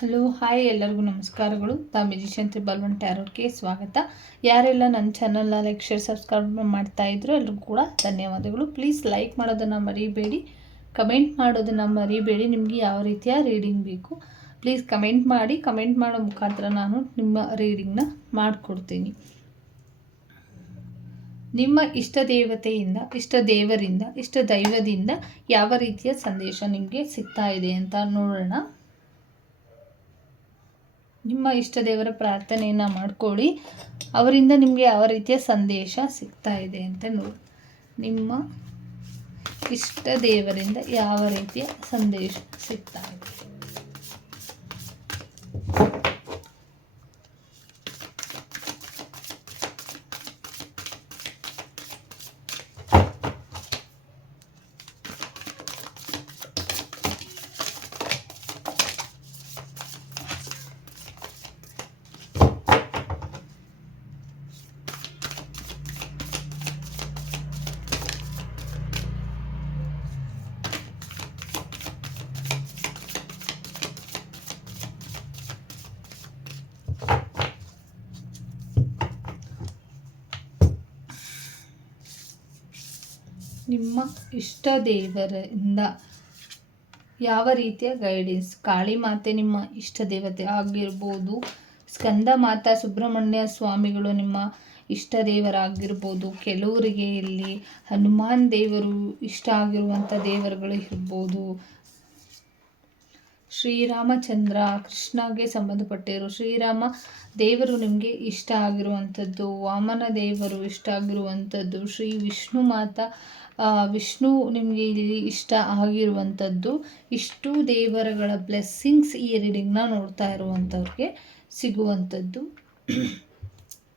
Hello, hi ಎಲ್ಲರಿಗೂ ನಮಸ್ಕಾರಗಳು. The musician triple one ಟ್ಯಾರೋಟ್ಗೆ ಸ್ವಾಗತ. ಯಾರೆಲ್ಲ ನನ್ನ ಚಾನಲ್ನ ಲೈಕ್, ಶೇರ್, ಸಬ್ಸ್ಕ್ರೈಬ್ ಮಾಡ್ತಾ ಇದ್ರು ಎಲ್ರಿಗೂ ಕೂಡ ಧನ್ಯವಾದಗಳು. ಪ್ಲೀಸ್ ಲೈಕ್ ಮಾಡೋದನ್ನು ಮರಿಬೇಡಿ, ಕಮೆಂಟ್ ಮಾಡೋದನ್ನು ಮರಿಬೇಡಿ. ನಿಮಗೆ ಯಾವ ರೀತಿಯ ರೀಡಿಂಗ್ ಬೇಕು, ಪ್ಲೀಸ್ ಕಮೆಂಟ್ ಮಾಡಿ. ಕಮೆಂಟ್ ಮಾಡೋ ಮುಖಾಂತರ ನಾನು ನಿಮ್ಮ ರೀಡಿಂಗ್ನ ಮಾಡಿಕೊಡ್ತೀನಿ. ನಿಮ್ಮ ಇಷ್ಟ ದೇವತೆಯಿಂದ ಇಷ್ಟ ದೇವರಿಂದ ಇಷ್ಟ ದೈವದಿಂದ ಯಾವ ರೀತಿಯ ಸಂದೇಶ ನಿಮಗೆ ಸಿಗ್ತಾ ಇದೆ ಅಂತ ನೋಡೋಣ. ನಿಮ್ಮ ಇಷ್ಟ ದೇವರ ಪ್ರಾರ್ಥನೆಯನ್ನು ಮಾಡ್ಕೊಳ್ಳಿ. ಅವರಿಂದ ನಿಮಗೆ ಯಾವ ರೀತಿಯ ಸಂದೇಶ ಸಿಗ್ತಾ ಇದೆ ಅಂತ ನೋಡಿ. ನಿಮ್ಮ ಇಷ್ಟ ದೇವರಿಂದ ಯಾವ ರೀತಿಯ ಸಂದೇಶ ಸಿಗ್ತಾ ಇದೆ? ನಿಮ್ಮ ಇಷ್ಟ ದೇವರಿಂದ ಯಾವ ರೀತಿಯ ಗೈಡೆನ್ಸ್ ಕಾಳಿ ಮಾತೆ ನಿಮ್ಮ ಇಷ್ಟ ದೇವತೆ ಆಗಿರ್ಬೋದು, ಸ್ಕಂದ ಮಾತಾ ಸುಬ್ರಹ್ಮಣ್ಯ ಸ್ವಾಮಿಗಳು ನಿಮ್ಮ ಇಷ್ಟ ದೇವರಾಗಿರ್ಬೋದು, ಕೆಲವರಿಗೆ ಇಲ್ಲಿ ಹನುಮಾನ್ ದೇವರು ಇಷ್ಟ ಆಗಿರುವಂಥ ದೇವರುಗಳು ಇರ್ಬೋದು ಶ್ರೀರಾಮಚಂದ್ರ ಕೃಷ್ಣಗೆ ಸಂಬಂಧಪಟ್ಟಿರೋ. ಶ್ರೀರಾಮ, ದೇವರು ನಿಮಗೆ ಇಷ್ಟ ಆಗಿರುವಂಥದ್ದು, ವಾಮನ ದೇವರು ಇಷ್ಟ ಆಗಿರುವಂಥದ್ದು, ಶ್ರೀ ವಿಷ್ಣು ಮಾತ ವಿಷ್ಣು ನಿಮಗೆ ಇಲ್ಲಿ ಇಷ್ಟ ಆಗಿರುವಂಥದ್ದು, ಇಷ್ಟು ದೇವರುಗಳ ಬ್ಲೆಸ್ಸಿಂಗ್ಸ್ ಈ ರೀಡಿಂಗ್ನ ನೋಡ್ತಾ ಇರುವಂಥವ್ರಿಗೆ ಸಿಗುವಂಥದ್ದು.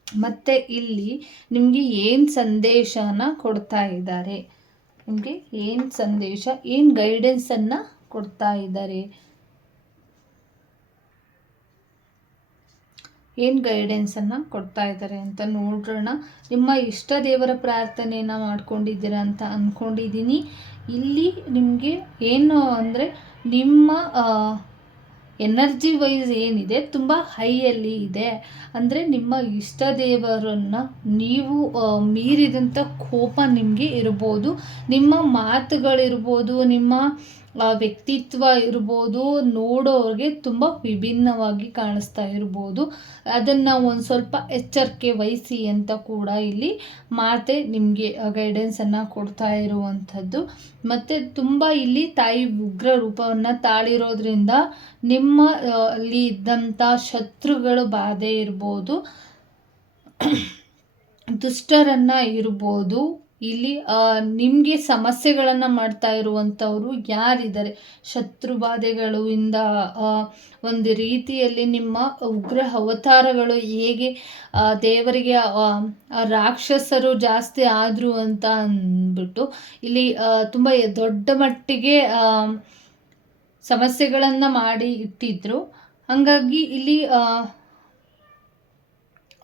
ಮತ್ತು ಇಲ್ಲಿ ನಿಮಗೆ ಏನು ಸಂದೇಶನ ಕೊಡ್ತಾ ಇದ್ದಾರೆ? ನಿಮಗೆ ಏನು ಸಂದೇಶ, ಏನು ಗೈಡೆನ್ಸನ್ನು ಕೊಡ್ತಾ ಇದ್ದಾರೆ? ಏನು ಗೈಡೆನ್ಸನ್ನು ಕೊಡ್ತಾ ಇದ್ದಾರೆ ಅಂತ ನೋಡೋಣ ನಿಮ್ಮ ಇಷ್ಟ ದೇವರ ಪ್ರಾರ್ಥನೆಯನ್ನು ಮಾಡ್ಕೊಂಡಿದ್ದೀರ ಅಂತ ಅಂದ್ಕೊಂಡಿದ್ದೀನಿ ಇಲ್ಲಿ ನಿಮಗೆ ಏನು ಅಂದರೆ ನಿಮ್ಮ ಎನರ್ಜಿ ವೈಸ್ ಏನಿದೆ, ತುಂಬ ಹೈಯಲ್ಲಿ ಇದೆ. ಅಂದರೆ ನಿಮ್ಮ ಇಷ್ಟ ದೇವರನ್ನು ನೀವು ಮೀರಿದಂಥ ಕೋಪ ನಿಮಗೆ ಇರ್ಬೋದು. ನಿಮ್ಮ ಮಾತುಗಳಿರ್ಬೋದು, ನಿಮ್ಮ ವ್ಯಕ್ತಿತ್ವ ಇರ್ಬೋದು, ನೋಡೋರಿಗೆ ತುಂಬ ವಿಭಿನ್ನವಾಗಿ ಕಾಣಿಸ್ತಾ ಇರ್ಬೋದು. ಅದನ್ನು ಒಂದು ಸ್ವಲ್ಪ ಎಚ್ಚರಿಕೆ ವಹಿಸಿ ಅಂತ ಕೂಡ ಇಲ್ಲಿ ಮಾತೆ ನಿಮಗೆ ಗೈಡೆನ್ಸನ್ನು ಕೊಡ್ತಾ ಇರುವಂಥದ್ದು. ಮತ್ತು ತುಂಬ ಇಲ್ಲಿ ತಾಯಿ ಉಗ್ರ ರೂಪವನ್ನು ತಾಳಿರೋದ್ರಿಂದ ನಿಮ್ಮ ಅಲ್ಲಿ ಇದ್ದಂಥ ಶತ್ರುಗಳು ಬಾಧೆ ಇರ್ಬೋದು. ದುಷ್ಟರನ್ನು ಇರ್ಬೋದು. ಇಲ್ಲಿ ನಿಮಗೆ ಸಮಸ್ಯೆಗಳನ್ನು ಮಾಡ್ತಾ ಇರುವಂಥವ್ರು ಯಾರಿದ್ದಾರೆ? ಶತ್ರುಬಾಧೆಗಳು ಇಂದ ಒಂದು ರೀತಿಯಲ್ಲಿ ನಿಮ್ಮ ಉಗ್ರ ಅವತಾರಗಳು ಹೇಗೆ ದೇವರಿಗೆ ರಾಕ್ಷಸರು ಜಾಸ್ತಿ ಆದರು ಅಂತ ಅಂದ್ಬಿಟ್ಟು, ಇಲ್ಲಿ ತುಂಬ ದೊಡ್ಡ ಮಟ್ಟಿಗೆ ಸಮಸ್ಯೆಗಳನ್ನು ಮಾಡಿ ಇಟ್ಟಿದ್ರು. ಹಾಗಾಗಿ ಇಲ್ಲಿ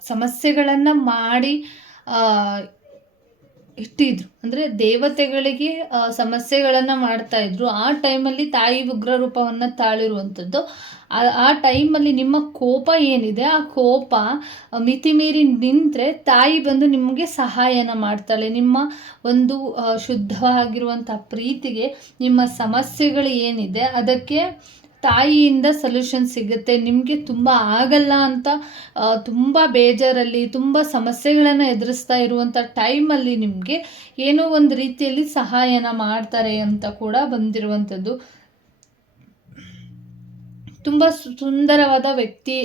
ಸಮಸ್ಯೆಗಳನ್ನು ಮಾಡಿ ಇಟ್ಟಿದ್ರು. ಅಂದರೆ ದೇವತೆಗಳಿಗೆ ಸಮಸ್ಯೆಗಳನ್ನು ಮಾಡ್ತಾ ಇದ್ರು. ಆ ಟೈಮಲ್ಲಿ ತಾಯಿ ಉಗ್ರ ರೂಪವನ್ನು ತಾಳಿರುವಂಥದ್ದು. ಆ ಟೈಮಲ್ಲಿ ನಿಮ್ಮ ಕೋಪ ಏನಿದೆ, ಆ ಕೋಪ ಮಿತಿ ಮೀರಿ ನಿಂತರೆ ತಾಯಿ ಬಂದು ನಿಮಗೆ ಸಹಾಯನ ಮಾಡ್ತಾಳೆ. ನಿಮ್ಮ ಒಂದು ಶುದ್ಧವಾಗಿರುವಂಥ ಪ್ರೀತಿಗೆ ನಿಮ್ಮ ಸಮಸ್ಯೆಗಳು ಏನಿದೆ, ಅದಕ್ಕೆ ತಾಯಿಯಿಂದ ಸೊಲ್ಯೂಷನ್ ಸಿಗುತ್ತೆ, ನಿಮಗೆ ತುಂಬ ಆಗಲ್ಲ ಅಂತ ತುಂಬ ಬೇಜಾರಲ್ಲಿ, ತುಂಬ ಸಮಸ್ಯೆಗಳನ್ನು ಎದುರಿಸ್ತಾ ಇರುವಂಥ ಟೈಮಲ್ಲಿ ನಿಮಗೆ ಏನೋ ಒಂದು ರೀತಿಯಲ್ಲಿ ಸಹಾಯನ ಮಾಡ್ತಾರೆ ಅಂತ ಕೂಡ ಬಂದಿರುವಂಥದ್ದು. ತುಂಬ ಸುಂದರವಾದ ವ್ಯಕ್ತಿ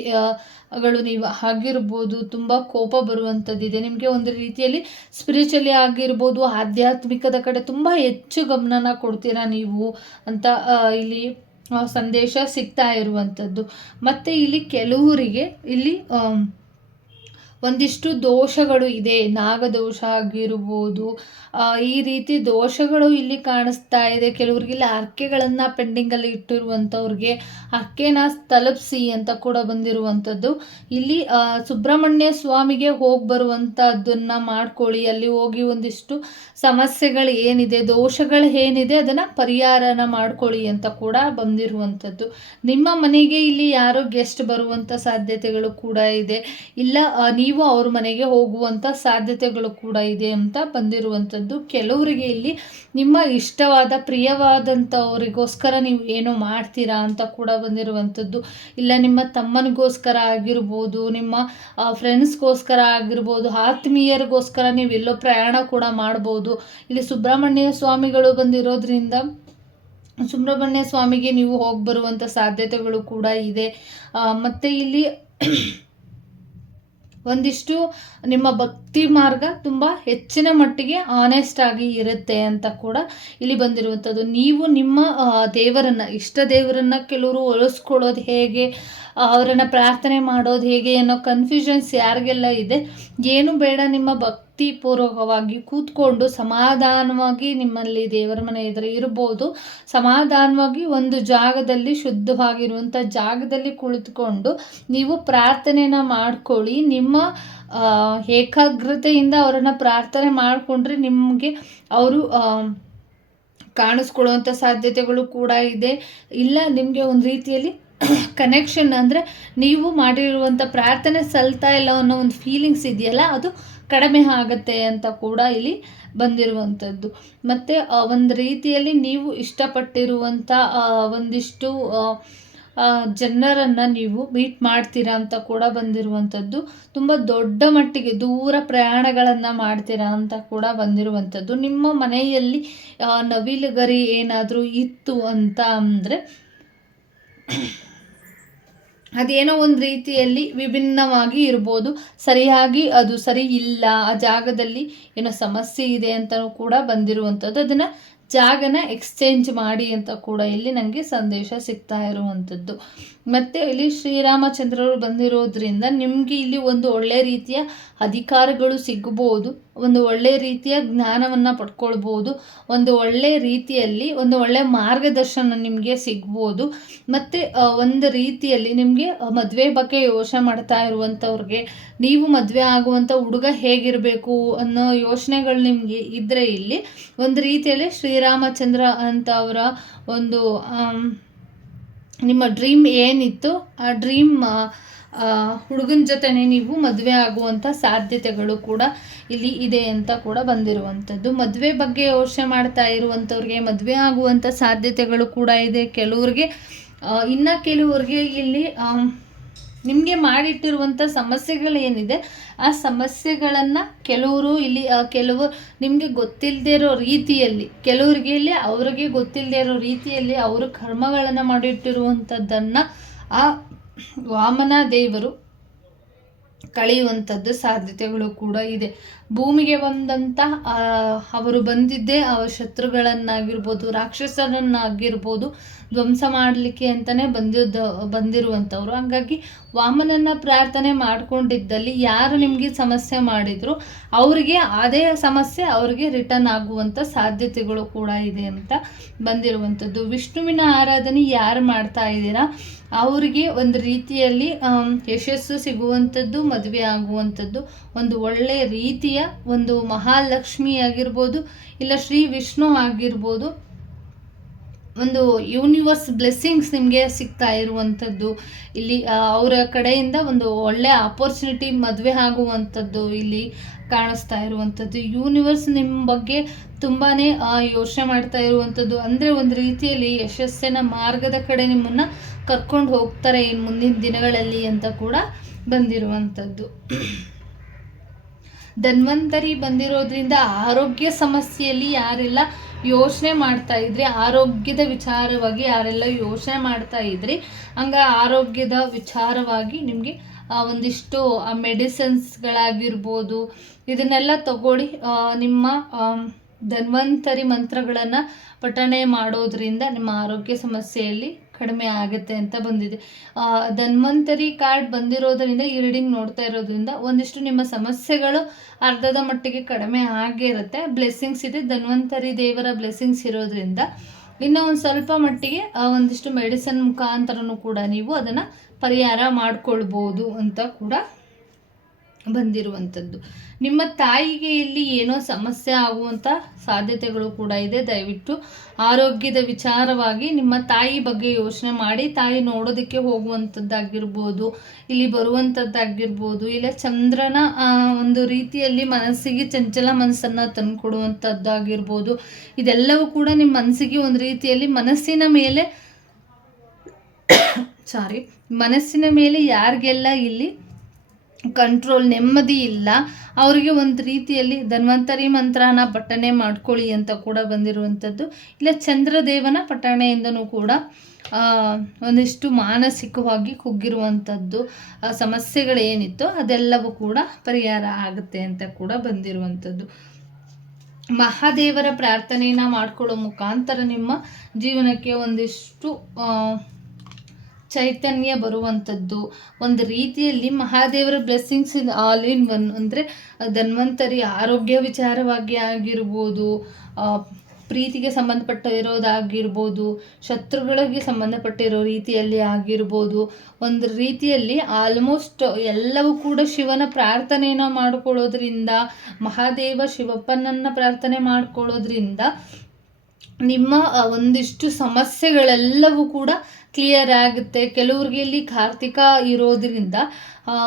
ಗಳು ನೀವು ಆಗಿರ್ಬೋದು, ತುಂಬ ಕೋಪ ಬರುವಂಥದ್ದಿದೆ. ನಿಮಗೆ ಒಂದು ರೀತಿಯಲ್ಲಿ ಸ್ಪಿರಿಚುಲಿ ಆಗಿರ್ಬೋದು, ಆಧ್ಯಾತ್ಮಿಕದ ಕಡೆ ತುಂಬ ಹೆಚ್ಚು ಗಮನನ ಕೊಡ್ತೀರಾ ನೀವು ಅಂತ ಇಲ್ಲಿ ಸಂದೇಶ ಸಿಗ್ತಾ ಇರುವಂಥದ್ದು. ಮತ್ತು ಇಲ್ಲಿ ಕೆಲವರಿಗೆ ಇಲ್ಲಿ ಒಂದಿಷ್ಟು ದೋಷಗಳು ಇದೆ. ನಾಗದೋಷ ಆಗಿರ್ಬೋದು. ಈ ರೀತಿ ದೋಷಗಳು ಇಲ್ಲಿ ಕಾಣಿಸ್ತಾ ಇದೆ. ಕೆಲವ್ರಿಗೆ ಇಲ್ಲಿ ಹರಕೆಗಳನ್ನು ಪೆಂಡಿಂಗಲ್ಲಿ ಇಟ್ಟಿರುವಂಥವ್ರಿಗೆ ಹರಕೆನ ತಲುಪಿಸಿ ಅಂತ ಕೂಡ ಬಂದಿರುವಂಥದ್ದು. ಇಲ್ಲಿ ಸುಬ್ರಹ್ಮಣ್ಯ ಸ್ವಾಮಿಗೆ ಹೋಗಿ ಬರುವಂಥದ್ದನ್ನು ಮಾಡ್ಕೊಳ್ಳಿ. ಅಲ್ಲಿ ಹೋಗಿ ಒಂದಿಷ್ಟು ಸಮಸ್ಯೆಗಳು ಏನಿದೆ ದೋಷಗಳು ಏನಿದೆ ಅದನ್ನು ಪರಿಹಾರನ ಮಾಡ್ಕೊಳ್ಳಿ ಅಂತ ಕೂಡ ಬಂದಿರುವಂಥದ್ದು. ನಿಮ್ಮ ಮನೆಗೆ ಇಲ್ಲಿ ಯಾರೋ ಗೆಸ್ಟ್ ಬರುವಂಥ ಸಾಧ್ಯತೆಗಳು ಕೂಡ ಇದೆ. ಇಲ್ಲ ಆ, ನೀವು ಅವ್ರ ಮನೆಗೆ ಹೋಗುವಂಥ ಸಾಧ್ಯತೆಗಳು ಕೂಡ ಇದೆ ಅಂತ ಬಂದಿರುವಂಥದ್ದು. ಕೆಲವರಿಗೆ ಇಲ್ಲಿ ನಿಮ್ಮ ಇಷ್ಟವಾದ, ಪ್ರಿಯವಾದಂಥವರಿಗೋಸ್ಕರ ನೀವು ಏನೋ ಮಾಡ್ತೀರಾ ಅಂತ ಕೂಡ ಬಂದಿರುವಂಥದ್ದು. ಇಲ್ಲ ನಿಮ್ಮ ತಮ್ಮನಿಗೋಸ್ಕರ ಆಗಿರ್ಬೋದು, ನಿಮ್ಮ ಫ್ರೆಂಡ್ಸ್ಗೋಸ್ಕರ ಆಗಿರ್ಬೋದು, ಆತ್ಮೀಯರಿಗೋಸ್ಕರ ನೀವು ಎಲ್ಲೋ ಪ್ರಯಾಣ ಕೂಡ ಮಾಡ್ಬೋದು. ಇಲ್ಲಿ ಸುಬ್ರಹ್ಮಣ್ಯ ಸ್ವಾಮಿಗಳು ಬಂದಿರೋದ್ರಿಂದ ಸುಬ್ರಹ್ಮಣ್ಯ ಸ್ವಾಮಿಗೆ ನೀವು ಹೋಗಿ ಬರುವಂಥ ಸಾಧ್ಯತೆಗಳು ಕೂಡ ಇದೆ. ಮತ್ತು ಮತ್ತೆ ಇಲ್ಲಿ ಒಂದಿಷ್ಟು ನಿಮ್ಮ ಭಕ್ತಿ ಮಾರ್ಗ ತುಂಬ ಹೆಚ್ಚಿನ ಮಟ್ಟಿಗೆ ಆನೆಸ್ಟ್ ಆಗಿ ಇರುತ್ತೆ ಅಂತ ಕೂಡ ಇಲ್ಲಿ ಬಂದಿರುವಂಥದ್ದು ನೀವು ನಿಮ್ಮ ದೇವರನ್ನು, ಇಷ್ಟ ದೇವರನ್ನ ಕೆಲವರು ಒಲಿಸ್ಕೊಳ್ಳೋದು ಹೇಗೆ, ಅವರನ್ನು ಪ್ರಾರ್ಥನೆ ಮಾಡೋದು ಹೇಗೆ ಅನ್ನೋ ಕನ್ಫ್ಯೂಷನ್ಸ್ ಯಾರಿಗೆಲ್ಲ ಇದೆ. ಏನು ಬೇಡ ನಿಮ್ಮ ಭಕ್ತಿ ಪೂರ್ವಕವಾಗಿ ಕೂತ್ಕೊಂಡು ಸಮಾಧಾನವಾಗಿ ನಿಮ್ಮಲ್ಲಿ ದೇವರ ಮನೆ ಇದ್ರೆ ಇರ್ಬೋದು. ಸಮಾಧಾನವಾಗಿ ಒಂದು ಜಾಗದಲ್ಲಿ ಶುದ್ಧವಾಗಿರುವಂಥ ಜಾಗದಲ್ಲಿ ಕುಳಿತುಕೊಂಡು ನೀವು ಪ್ರಾರ್ಥನೆನ ಮಾಡ್ಕೊಳ್ಳಿ. ನಿಮ್ಮ ಏಕಾಗ್ರತೆಯಿಂದ ಅವರನ್ನು ಪ್ರಾರ್ಥನೆ ಮಾಡಿಕೊಂಡ್ರೆ ನಿಮಗೆ ಅವರು ಕಾಣಿಸ್ಕೊಳ್ಳುವಂಥ ಸಾಧ್ಯತೆಗಳು ಕೂಡ ಇದೆ. ಇಲ್ಲ, ನಿಮಗೆ ಒಂದು ರೀತಿಯಲ್ಲಿ ಕನೆಕ್ಷನ್ ಅಂದರೆ ನೀವು ಮಾಡಿರುವಂಥ ಪ್ರಾರ್ಥನೆ ಸಲ್ತಾ ಇಲ್ಲ ಅನ್ನೋ ಒಂದು ಫೀಲಿಂಗ್ಸ್ ಇದೆಯಲ್ಲ, ಅದು ಕಡಿಮೆ ಆಗುತ್ತೆ ಅಂತ ಕೂಡ ಇಲ್ಲಿ ಬಂದಿರುವಂಥದ್ದು. ಮತ್ತು ಒಂದು ರೀತಿಯಲ್ಲಿ ನೀವು ಇಷ್ಟಪಟ್ಟಿರುವಂಥ ಒಂದಿಷ್ಟು ಜನರನ್ನು ನೀವು ಮೀಟ್ ಮಾಡ್ತೀರಾ ಅಂತ ಕೂಡ ಬಂದಿರುವಂಥದ್ದು. ತುಂಬ ದೊಡ್ಡ ಮಟ್ಟಿಗೆ ದೂರ ಪ್ರಯಾಣಗಳನ್ನು ಮಾಡ್ತೀರಾ ಅಂತ ಕೂಡ ಬಂದಿರುವಂಥದ್ದು. ನಿಮ್ಮ ಮನೆಯಲ್ಲಿ ನವಿಲುಗರಿ ಏನಾದರೂ ಇತ್ತು ಅಂತ ಅಂದರೆ ಅದೇನೋ ಒಂದು ರೀತಿಯಲ್ಲಿ ವಿಭಿನ್ನವಾಗಿ ಇರ್ಬೋದು. ಸರಿಯಾಗಿ ಅದು ಸರಿ ಇಲ್ಲ, ಆ ಜಾಗದಲ್ಲಿ ಏನೋ ಸಮಸ್ಯೆ ಇದೆ ಅಂತಲೂ ಕೂಡ ಬಂದಿರುವಂಥದ್ದು ಅದನ್ನು ಜಾಗನ ಎಕ್ಸ್ಚೇಂಜ್ ಮಾಡಿ ಅಂತ ಕೂಡ ಇಲ್ಲಿ ನನಗೆ ಸಂದೇಶ ಸಿಗ್ತಾ ಇರುವಂಥದ್ದು ಮತ್ತು ಇಲ್ಲಿ ಶ್ರೀರಾಮಚಂದ್ರರು ಬಂದಿರೋದ್ರಿಂದ ನಿಮಗೆ ಇಲ್ಲಿ ಒಂದು ಒಳ್ಳೆಯ ರೀತಿಯ ಅಧಿಕಾರಗಳು ಸಿಗ್ಬೋದು. ಒಂದು ಒಳ್ಳೆ ರೀತಿಯ ಜ್ಞಾನವನ್ನು ಪಡ್ಕೊಳ್ಬೋದು, ಒಂದು ಒಳ್ಳೆ ರೀತಿಯಲ್ಲಿ, ಒಂದು ಒಳ್ಳೆ ಮಾರ್ಗದರ್ಶನ ನಿಮಗೆ ಸಿಗ್ಬೋದು. ಮತ್ತು ಒಂದು ರೀತಿಯಲ್ಲಿ ನಿಮಗೆ ಮದುವೆ ಬಗ್ಗೆ ಯೋಚನೆ ಮಾಡ್ತಾ ಇರುವಂಥವ್ರಿಗೆ ನೀವು ಮದುವೆ ಆಗುವಂಥ ಹುಡುಗ ಹೇಗಿರಬೇಕು ಅನ್ನೋ ಯೋಚನೆಗಳು ನಿಮಗೆ ಇದ್ದರೆ ಇಲ್ಲಿ, ಒಂದು ರೀತಿಯಲ್ಲಿ ಶ್ರೀರಾಮಚಂದ್ರ ಅಂತ ಅವರ ಒಂದು ನಿಮ್ಮ ಡ್ರೀಮ್ ಏನಿತ್ತು? ಆ ಡ್ರೀಮ್ ಹುಡುಗನ ಜೊತೆನೇ ನೀವು ಮದುವೆ ಆಗುವಂಥ ಸಾಧ್ಯತೆಗಳು ಕೂಡ ಇಲ್ಲಿ ಇದೆ ಅಂತ ಕೂಡ ಬಂದಿರುವಂಥದ್ದು ಮದುವೆ ಬಗ್ಗೆ ಯೋಚನೆ ಮಾಡ್ತಾ ಇರುವಂಥವ್ರಿಗೆ ಮದುವೆ ಆಗುವಂಥ ಸಾಧ್ಯತೆಗಳು ಕೂಡ ಇದೆ. ಕೆಲವ್ರಿಗೆ ಇನ್ನು ಕೆಲವ್ರಿಗೆ ಇಲ್ಲಿ ನಿಮಗೆ ಮಾಡಿಟ್ಟಿರುವಂಥ ಸಮಸ್ಯೆಗಳೇನಿದೆ, ಆ ಸಮಸ್ಯೆಗಳನ್ನು ಕೆಲವರು ಇಲ್ಲಿ ಕೆಲವು ನಿಮಗೆ ಗೊತ್ತಿಲ್ಲದೆ ಇರೋ ರೀತಿಯಲ್ಲಿ, ಕೆಲವರಿಗೆ ಇಲ್ಲಿ, ಅವರಿಗೆ ಗೊತ್ತಿಲ್ಲದೆ ಇರೋ ರೀತಿಯಲ್ಲಿ ಅವರು ಕರ್ಮಗಳನ್ನು ಮಾಡಿಟ್ಟಿರುವಂಥದ್ದನ್ನು ಆ ವಾಮನ ದೇವರು ಕಳೆಯುವಂಥದ್ದು ಸಾಧ್ಯತೆಗಳು ಕೂಡ ಇದೆ. ಭೂಮಿಗೆ ಬಂದಂಥ ಆ, ಅವರು ಬಂದಿದ್ದೇ ಅವರ ಶತ್ರುಗಳನ್ನಾಗಿರ್ಬೋದು ರಾಕ್ಷಸರನ್ನಾಗಿರ್ಬೋದು ಧ್ವಂಸ ಮಾಡಲಿಕ್ಕೆ ಅಂತಲೇ ಬಂದಿದ್ದ ಬಂದಿರುವಂಥವ್ರು ಹಾಗಾಗಿ ವಾಮನನ್ನ ಪ್ರಾರ್ಥನೆ ಮಾಡಿಕೊಂಡಿದ್ದಲ್ಲಿ ಯಾರು ನಿಮಗೆ ಸಮಸ್ಯೆ ಮಾಡಿದ್ರು ಅವರಿಗೆ ಅದೇ ಸಮಸ್ಯೆ ಅವರಿಗೆ ರಿಟರ್ನ್ ಆಗುವಂಥ ಸಾಧ್ಯತೆಗಳು ಕೂಡ ಇದೆ ಅಂತ ಬಂದಿರುವಂಥದ್ದು ವಿಷ್ಣುವಿನ ಆರಾಧನೆ ಯಾರು ಮಾಡ್ತಾ ಇದ್ದೀರಾ ಅವರಿಗೆ ಒಂದು ರೀತಿಯಲ್ಲಿ ಯಶಸ್ಸು ಸಿಗುವಂಥದ್ದು ಮದುವೆ ಆಗುವಂಥದ್ದು ಒಂದು ಒಳ್ಳೆಯ ರೀತಿಯ ಒಂದು ಮಹಾಲಕ್ಷ್ಮಿ ಆಗಿರ್ಬೋದು, ಇಲ್ಲ ಶ್ರೀ ವಿಷ್ಣು ಆಗಿರ್ಬೋದು, ಒಂದು ಯೂನಿವರ್ಸ್ ಬ್ಲೆಸ್ಸಿಂಗ್ಸ್ ನಿಮಗೆ ಸಿಗ್ತಾ ಇರುವಂಥದ್ದು. ಇಲ್ಲಿ ಅವರ ಕಡೆಯಿಂದ ಒಂದು ಒಳ್ಳೆ ಆಪರ್ಚುನಿಟಿ ಮದುವೆ ಆಗುವಂಥದ್ದು ಇಲ್ಲಿ ಕಾಣಿಸ್ತಾ ಇರುವಂಥದ್ದು. ಯೂನಿವರ್ಸ್ ನಿಮ್ಮ ಬಗ್ಗೆ ತುಂಬಾ ಯೋಚನೆ ಮಾಡ್ತಾ ಇರುವಂಥದ್ದು. ಅಂದರೆ ಒಂದು ರೀತಿಯಲ್ಲಿ ಯಶಸ್ಸಿನ ಮಾರ್ಗದ ಕಡೆ ನಿಮ್ಮನ್ನು ಕರ್ಕೊಂಡು ಹೋಗ್ತಾರೆ ಇನ್ನು ಮುಂದಿನ ದಿನಗಳಲ್ಲಿ ಅಂತ ಕೂಡ ಬಂದಿರುವಂಥದ್ದು. ಧನ್ವಂತರಿ ಬಂದಿರೋದ್ರಿಂದ ಆರೋಗ್ಯ ಸಮಸ್ಯೆಯಲ್ಲಿ ಯಾರೆಲ್ಲ ಯೋಚನೆ ಮಾಡ್ತಾ ಇದ್ರಿ, ಆರೋಗ್ಯದ ವಿಚಾರವಾಗಿ ಯಾರೆಲ್ಲ ಯೋಚನೆ ಮಾಡ್ತಾ ಇದ್ರಿ, ಹಂಗ ಆರೋಗ್ಯದ ವಿಚಾರವಾಗಿ ನಿಮಗೆ ಒಂದಿಷ್ಟು ಮೆಡಿಸಿನ್ಸ್ಗಳಾಗಿರ್ಬೋದು, ಇದನ್ನೆಲ್ಲ ತಗೊಳ್ಳಿ ನಿಮ್ಮ ಧನ್ವಂತರಿ ಮಂತ್ರಗಳನ್ನು ಪಠಣೆ ಮಾಡೋದ್ರಿಂದ ನಿಮ್ಮ ಆರೋಗ್ಯ ಸಮಸ್ಯೆಯಲ್ಲಿ ಕಡಿಮೆ ಆಗುತ್ತೆ ಅಂತ ಬಂದಿದೆ. ಧನ್ವಂತರಿ ಕಾರ್ಡ್ ಬಂದಿರೋದರಿಂದ ಈ ರೀಡಿಂಗ್ ನೋಡ್ತಾ ಇರೋದ್ರಿಂದ ಒಂದಿಷ್ಟು ನಿಮ್ಮ ಸಮಸ್ಯೆಗಳು ಅರ್ಧದ ಮಟ್ಟಿಗೆ ಕಡಿಮೆ ಆಗಿರುತ್ತೆ ಬ್ಲೆಸ್ಸಿಂಗ್ಸ್ ಇದೆ. ಧನ್ವಂತರಿ ದೇವರ ಬ್ಲೆಸ್ಸಿಂಗ್ಸ್ ಇರೋದ್ರಿಂದ ಇನ್ನು ಒಂದು ಸ್ವಲ್ಪ ಮಟ್ಟಿಗೆ ಒಂದಿಷ್ಟು ಮೆಡಿಸನ್ ಮುಖಾಂತರನೂ ಕೂಡ ನೀವು ಅದನ್ನು ಪರಿಹಾರ ಮಾಡ್ಕೊಳ್ಬೋದು ಅಂತ ಕೂಡ ಬಂದಿರುವಂಥದ್ದು. ನಿಮ್ಮ ತಾಯಿಗೆ ಇಲ್ಲಿ ಏನೋ ಸಮಸ್ಯೆ ಆಗುವಂಥ ಸಾಧ್ಯತೆಗಳು ಕೂಡ ಇದೆ. ದಯವಿಟ್ಟು ಆರೋಗ್ಯದ ವಿಚಾರವಾಗಿ ನಿಮ್ಮ ತಾಯಿ ಬಗ್ಗೆ ಯೋಚನೆ ಮಾಡಿ. ತಾಯಿ ನೋಡೋದಕ್ಕೆ ಹೋಗುವಂಥದ್ದಾಗಿರ್ಬೋದು, ಇಲ್ಲಿ ಬರುವಂಥದ್ದಾಗಿರ್ಬೋದು, ಇಲ್ಲ ಚಂದ್ರನ ಒಂದು ರೀತಿಯಲ್ಲಿ ಮನಸ್ಸಿಗೆ ಚಂಚಲ ಮನಸ್ಸನ್ನು ತಂದುಕೊಡುವಂಥದ್ದಾಗಿರ್ಬೋದು. ಇದೆಲ್ಲವೂ ಕೂಡ ನಿಮ್ಮ ಮನಸ್ಸಿಗೆ ಒಂದು ರೀತಿಯಲ್ಲಿ ಮನಸ್ಸಿನ ಮೇಲೆ ಸಾರಿ ಮನಸ್ಸಿನ ಮೇಲೆ ಯಾರಿಗೆಲ್ಲ ಇಲ್ಲಿ ಕಂಟ್ರೋಲ್ ನೆಮ್ಮದಿ ಇಲ್ಲ. ಅವರಿಗೆ ಒಂದು ರೀತಿಯಲ್ಲಿ ಧನ್ವಂತರಿ ಮಂತ್ರನ ಪಠಣೆ ಮಾಡ್ಕೊಳ್ಳಿ ಅಂತ ಕೂಡ ಬಂದಿರುವಂಥದ್ದು ಇಲ್ಲ ಚಂದ್ರದೇವನ ಪಠಣೆಯಿಂದನೂ ಕೂಡ ಒಂದಿಷ್ಟು ಮಾನಸಿಕವಾಗಿ ಕುಗ್ಗಿರುವಂಥದ್ದು ಸಮಸ್ಯೆಗಳೇನಿತ್ತೋ ಅದೆಲ್ಲವೂ ಕೂಡ ಪರಿಹಾರ ಆಗುತ್ತೆ ಅಂತ ಕೂಡ ಬಂದಿರುವಂಥದ್ದು ಮಹಾದೇವರ ಪ್ರಾರ್ಥನೆಯನ್ನು ಮಾಡ್ಕೊಳ್ಳೋ ಮುಖಾಂತರ ನಿಮ್ಮ ಜೀವನಕ್ಕೆ ಒಂದಿಷ್ಟು ಚೈತನ್ಯ ಬರುವಂಥದ್ದು. ಒಂದು ರೀತಿಯಲ್ಲಿ ಮಹಾದೇವರ blessings in all in one ಅಂದರೆ ಧನ್ವಂತರಿ ಆರೋಗ್ಯ ವಿಚಾರವಾಗಿ ಆಗಿರ್ಬೋದು ಪ್ರೀತಿಗೆ ಸಂಬಂಧಪಟ್ಟ ಇರೋದಾಗಿರ್ಬೋದು ಶತ್ರುಗಳಿಗೆ ಸಂಬಂಧಪಟ್ಟಿರೋ ರೀತಿಯಲ್ಲಿ ಆಗಿರ್ಬೋದು. ಒಂದು ರೀತಿಯಲ್ಲಿ ಆಲ್ಮೋಸ್ಟ್ ಎಲ್ಲವೂ ಕೂಡ ಶಿವನ ಪ್ರಾರ್ಥನೆಯನ್ನು ಮಾಡ್ಕೊಳ್ಳೋದ್ರಿಂದ, ಮಹಾದೇವ ಶಿವಪ್ಪನನ್ನು ಪ್ರಾರ್ಥನೆ ಮಾಡ್ಕೊಳ್ಳೋದ್ರಿಂದ ನಿಮ್ಮ ಒಂದಿಷ್ಟು ಸಮಸ್ಯೆಗಳೆಲ್ಲವೂ ಕೂಡ ಕ್ಲಿಯರ್ ಆಗುತ್ತೆ. ಕೆಲವ್ರಿಗೆ ಇಲ್ಲಿ ಕಾರ್ತಿಕ ಇರೋದ್ರಿಂದ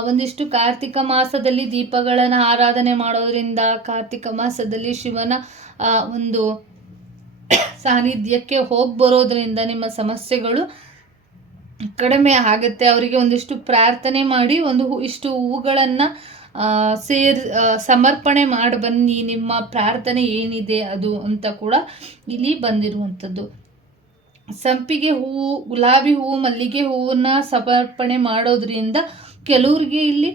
ಒಂದಿಷ್ಟು ಕಾರ್ತಿಕ ಮಾಸದಲ್ಲಿ ದೀಪಗಳನ್ನು ಆರಾಧನೆ ಮಾಡೋದ್ರಿಂದ, ಕಾರ್ತಿಕ ಮಾಸದಲ್ಲಿ ಶಿವನ ಒಂದು ಸಾನ್ನಿಧ್ಯಕ್ಕೆ ಹೋಗಿ ಬರೋದ್ರಿಂದ ನಿಮ್ಮ ಸಮಸ್ಯೆಗಳು ಕಡಿಮೆ ಆಗುತ್ತೆ. ಅವರಿಗೆ ಒಂದಿಷ್ಟು ಪ್ರಾರ್ಥನೆ ಮಾಡಿ, ಒಂದು ಇಷ್ಟು ಹೂಗಳನ್ನು ಸೇರ್ ಸಮರ್ಪಣೆ ಮಾಡಿ ಬನ್ನಿ, ನಿಮ್ಮ ಪ್ರಾರ್ಥನೆ ಏನಿದೆ ಅದು ಅಂತ ಕೂಡ ಇಲ್ಲಿ ಬಂದಿರುವಂಥದ್ದು. ಸಂಪಿಗೆ ಹೂವು, ಗುಲಾಬಿ ಹೂವು, ಮಲ್ಲಿಗೆ ಹೂವನ್ನ ಸಮರ್ಪಣೆ ಮಾಡೋದ್ರಿಂದ ಕೆಲವ್ರಿಗೆ ಇಲ್ಲಿ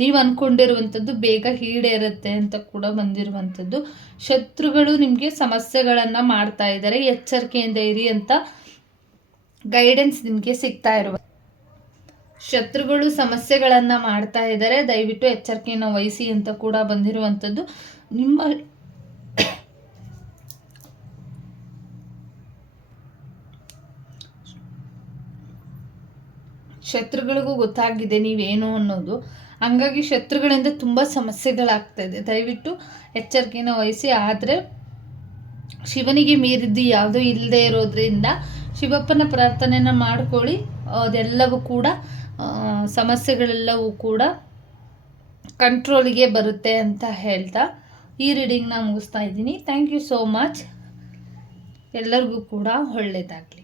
ನೀವು ಅಂದ್ಕೊಂಡಿರುವಂಥದ್ದು ಬೇಗ ಈಡೇರುತ್ತೆ ಅಂತ ಕೂಡ ಬಂದಿರುವಂಥದ್ದು. ಶತ್ರುಗಳು ನಿಮಗೆ ಸಮಸ್ಯೆಗಳನ್ನು ಮಾಡ್ತಾ ಇದ್ದಾರೆ. ಎಚ್ಚರಿಕೆಯಿಂದ ಇರಿ ಅಂತ ಗೈಡೆನ್ಸ್ ನಿಮಗೆ ಸಿಗ್ತಾ ಇರುವ ಶತ್ರುಗಳು ಸಮಸ್ಯೆಗಳನ್ನು ಮಾಡ್ತಾ ಇದ್ದಾರೆ ದಯವಿಟ್ಟು ಎಚ್ಚರಿಕೆಯನ್ನು ವಹಿಸಿ ಅಂತ ಕೂಡ ಬಂದಿರುವಂಥದ್ದು. ನಿಮ್ಮ ಶತ್ರುಗಳಿಗೂ ಗೊತ್ತಾಗಿದೆ ನೀವೇನು ಅನ್ನೋದು. ಹಂಗಾಗಿ ಶತ್ರುಗಳಿಂದ ತುಂಬ ಸಮಸ್ಯೆಗಳಾಗ್ತಾ ಇದೆ. ದಯವಿಟ್ಟು ಎಚ್ಚರಿಕೆಯನ್ನ ವಹಿಸಿ. ಆದರೆ ಶಿವನಿಗೆ ಮೀರಿದ್ದು ಯಾವುದೂ ಇಲ್ಲದೆ ಇರೋದ್ರಿಂದ ಶಿವಪ್ಪನ ಪ್ರಾರ್ಥನೆಯನ್ನು ಮಾಡ್ಕೊಳ್ಳಿ. ಅದೆಲ್ಲವೂ ಕೂಡ ಸಮಸ್ಯೆಗಳೆಲ್ಲವೂ ಕೂಡ ಕಂಟ್ರೋಲಿಗೆ ಬರುತ್ತೆ ಅಂತ ಹೇಳ್ತಾ ಈ ರೀಡಿಂಗ್ನ ಮುಗಿಸ್ತಾ ಇದ್ದೀನಿ. ಥ್ಯಾಂಕ್ ಯು ಸೋ ಮಚ್ ಎಲ್ಲರಿಗೂ ಕೂಡ ಒಳ್ಳೆಯದಾಗಲಿ